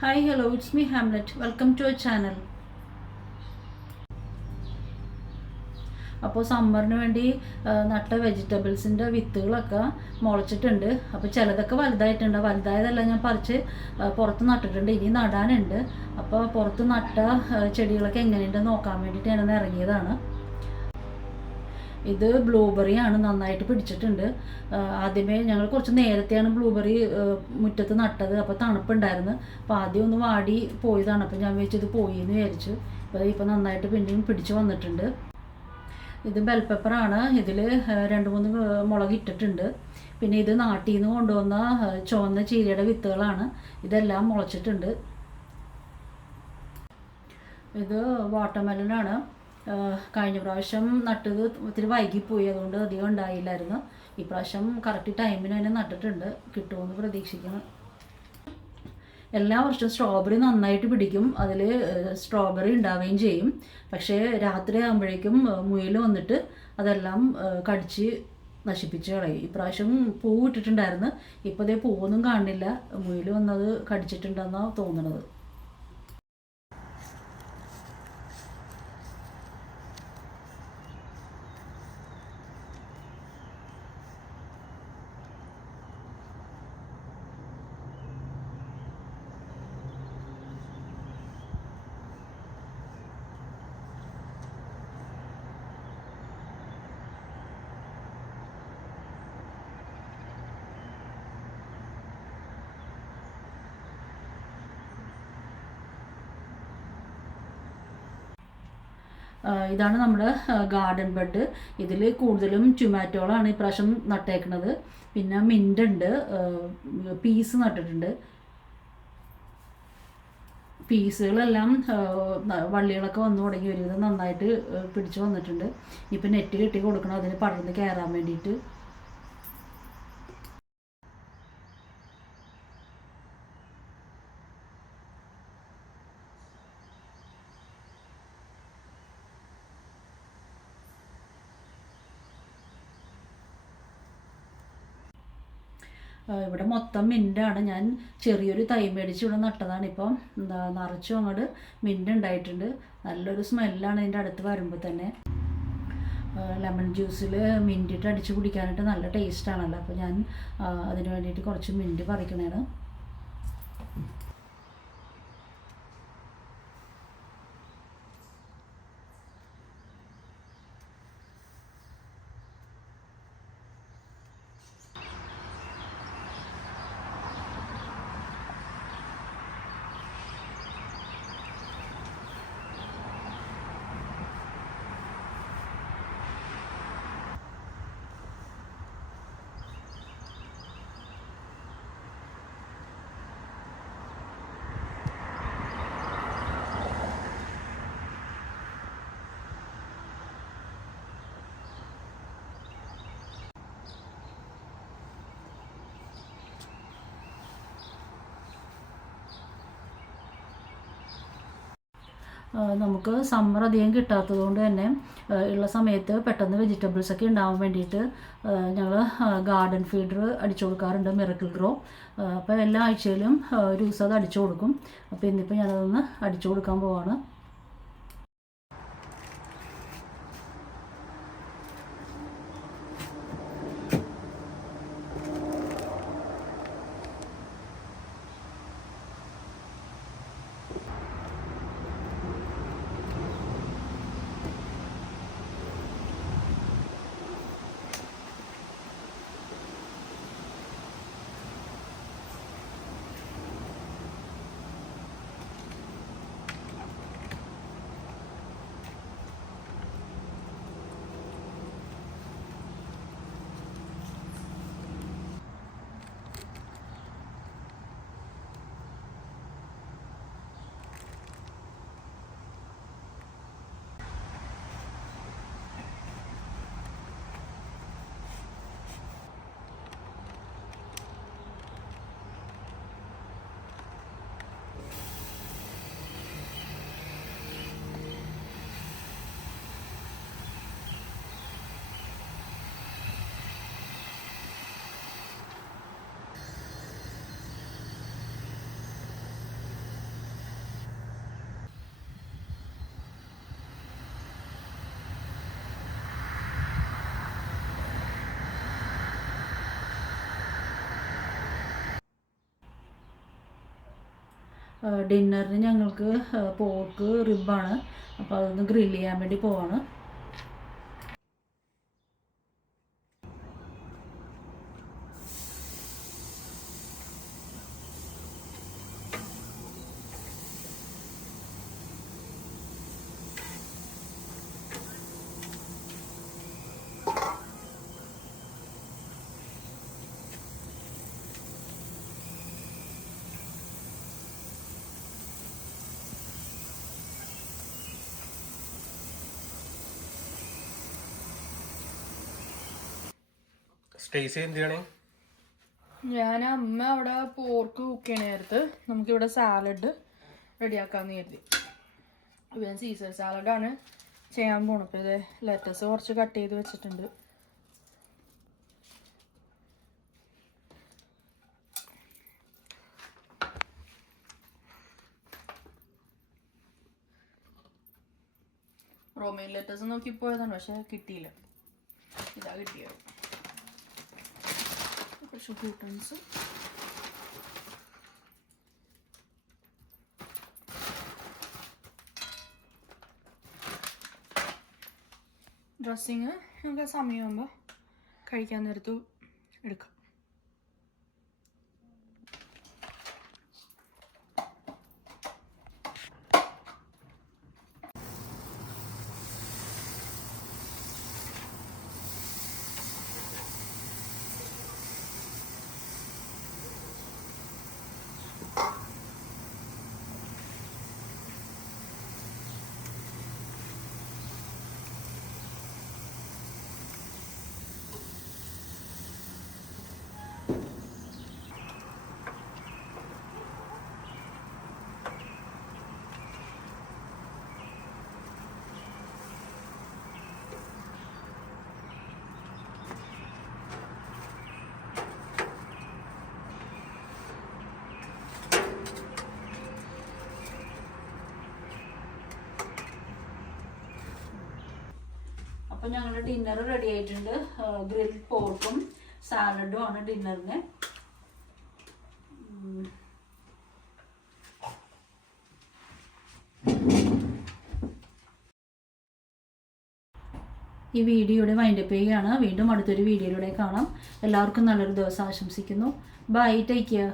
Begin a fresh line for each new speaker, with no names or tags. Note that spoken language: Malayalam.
Hi hello it's me Hamlet welcome to channel അപ്പോൾ സമ്മറിന് വേണ്ടി നട്ട വെജിറ്റബിൾസിന്റെ വിത്തുകളൊക്കെ മുളച്ചിട്ടുണ്ട്. അപ്പോൾ ചിലതൊക്കെ വലുതായിട്ടുണ്ട്. വലുതായതെല്ലാം ഞാൻ പറിച്ച് പുറത്ത് നട്ടിട്ടുണ്ട്. ഇനി നടാനുണ്ട്. അപ്പോൾ പുറത്ത് നട്ട ചെടികളൊക്കെ എങ്ങനെയുണ്ടെന്ന് നോക്കാൻ വേണ്ടിയിട്ട് ഞാനൊന്ന് ഇറങ്ങിയതാണ്. ഇത് ബ്ലൂബെറി ആണ് നന്നായിട്ട് പിടിച്ചിട്ടുണ്ട്. ആദ്യമേ ഞങ്ങൾ കുറച്ച് നേരത്തെയാണ് ബ്ലൂബെറി മുറ്റത്ത് നട്ടത്. അപ്പോൾ തണുപ്പുണ്ടായിരുന്നു. അപ്പോൾ ആദ്യം ഒന്ന് വാടി പോയതാണ്. അപ്പോൾ ഞാൻ വെച്ചത് പോയി എന്ന് വിചാരിച്ചു. അപ്പോൾ ഇപ്പോൾ നന്നായിട്ട് പിന്നെയും പിടിച്ചു വന്നിട്ടുണ്ട്. ഇത് ബെൽ പെപ്പറാണ് ഇതിൽ രണ്ട് മൂന്ന് മുളക് ഇട്ടിട്ടുണ്ട്. പിന്നെ ഇത് നാട്ടിൽ നിന്ന് കൊണ്ടുവന്ന ചുവന്ന ചീരയുടെ വിത്തുകളാണ്. ഇതെല്ലാം മുളച്ചിട്ടുണ്ട്. ഇത് വാട്ടർമെലനാണ് കഴിഞ്ഞ പ്രാവശ്യം നട്ടത് ഒത്തിരി വൈകിപ്പോയി അതുകൊണ്ട് അധികം ഉണ്ടായില്ലായിരുന്നു. ഇപ്രാവശ്യം കറക്റ്റ് ടൈമിന് തന്നെ നട്ടിട്ടുണ്ട് കിട്ടുമെന്ന് പ്രതീക്ഷിക്കുന്നു. എല്ലാ വർഷവും സ്ട്രോബെറി നന്നായിട്ട് പിടിക്കും അതിൽ സ്ട്രോബെറി ഉണ്ടാവുകയും ചെയ്യും. പക്ഷേ രാത്രി ആകുമ്പോഴേക്കും മുയൽ വന്നിട്ട് അതെല്ലാം കടിച്ച് നശിപ്പിച്ച് കളയും. ഇപ്രാവശ്യം പൂവ് ഇട്ടിട്ടുണ്ടായിരുന്നു ഇപ്പോൾ അതേ പൂവൊന്നും കാണില്ല. മുയൽ വന്നത് കടിച്ചിട്ടുണ്ടെന്നാണ് തോന്നുന്നത് ഇതാണ് നമ്മുടെ ഗാർഡൻ ബെഡ് ഇതിൽ കൂടുതലും ടൊമാറ്റോകളാണ് ഇപ്രാവശ്യം നട്ടേക്കുന്നത് പിന്നെ മിന്റ് ഉണ്ട് പീസ് നട്ടിട്ടുണ്ട്. പീസുകളെല്ലാം വള്ളികളൊക്കെ വന്നു തുടങ്ങി ഒരുവിധം നന്നായിട്ട് പിടിച്ചു വന്നിട്ടുണ്ട്. ഇപ്പം നെറ്റ് കെട്ടി കൊടുക്കണം അതിന് പടർന്ന് കയറാൻ വേണ്ടിയിട്ട്. ഇവിടെ മൊത്തം മിന്റാണ് ഞാൻ ചെറിയൊരു തൈ മേടിച്ച് ഇവിടെ നട്ടതാണ്. ഇപ്പം എന്താ നിറച്ചും അങ്ങോട്ട് മിന്റ് ഉണ്ടായിട്ടുണ്ട്. നല്ലൊരു സ്മെല്ലാണ് ഇതിന്റെ അടുത്ത് വരുമ്പോൾ തന്നെ. ലെമൺ ജ്യൂസിൽ മിന്റിട്ട് അടിച്ച് കുടിക്കാനായിട്ട് നല്ല ടേസ്റ്റ് ആണല്ലോ. അപ്പോൾ ഞാൻ അതിന് വേണ്ടിയിട്ട് കുറച്ച് മിന്റ് പറിക്കണേണ്. നമുക്ക് സമ്മർ അധികം കിട്ടാത്തത് കൊണ്ട് തന്നെ ഉള്ള സമയത്ത് പെട്ടെന്ന് വെജിറ്റബിൾസ് ഒക്കെ ഉണ്ടാവാൻ വേണ്ടിയിട്ട് ഞങ്ങൾ ഗാർഡൻ ഫീഡർ അടിച്ചു കൊടുക്കാറുണ്ട് മിറക്കിൾ ഗ്രോ അപ്പോൾ എല്ലാ ആഴ്ചയിലും ഒരു ദിവസം അത് അടിച്ചു കൊടുക്കും. അപ്പോൾ ഇന്നിപ്പോൾ ഞാനതൊന്ന് അടിച്ചു കൊടുക്കാൻ പോവാണ്. ഡിന്നറിന് ഞങ്ങൾക്ക് പോർക്ക് റിബാണ്. അപ്പോൾ അതൊന്ന് ഗ്രില്ല് ചെയ്യാൻ വേണ്ടി പോവാണ്.
സ്റ്റേസി എന്ത്
ഞാൻ അമ്മ അവിടെ പോർക്ക് കുക്ക് ചെയ്യണ നേരത്ത് നമുക്കിവിടെ സാലഡ് റെഡിയാക്കാമെന്ന് കരുതി. ഞാൻ സീസർ സാലഡാണ് ചെയ്യാൻ പോണത്. ഇത് ലെറ്റസ് കുറച്ച് കട്ട് ചെയ്ത് വെച്ചിട്ടുണ്ട്. റോമൈൻ ലെറ്റസ് നോക്കി പോയതാണ് പക്ഷെ കിട്ടിയില്ല. ഇതാ കിട്ടിയത്. കുറച്ച് കൂട്ടൻസ് ഡ്രസ്സിങ് നമുക്ക് സമയമാകുമ്പോൾ കഴിക്കാൻ നേരത്ത് എടുക്കാം
അപ്പം ഞങ്ങളുടെ ഡിന്നർ റെഡി ആയിട്ടുണ്ട്. ഗ്രിൽ പോർക്കും സാലഡും ആണ് ഡിന്നറിന് ഈ വീഡിയോയുടെ വൈൻഡപ്പ് ചെയ്യുകയാണ് വീണ്ടും അടുത്തൊരു വീഡിയോയിലൂടെ കാണാം. എല്ലാവർക്കും നല്ലൊരു ദിവസം ആശംസിക്കുന്നു. Bye take care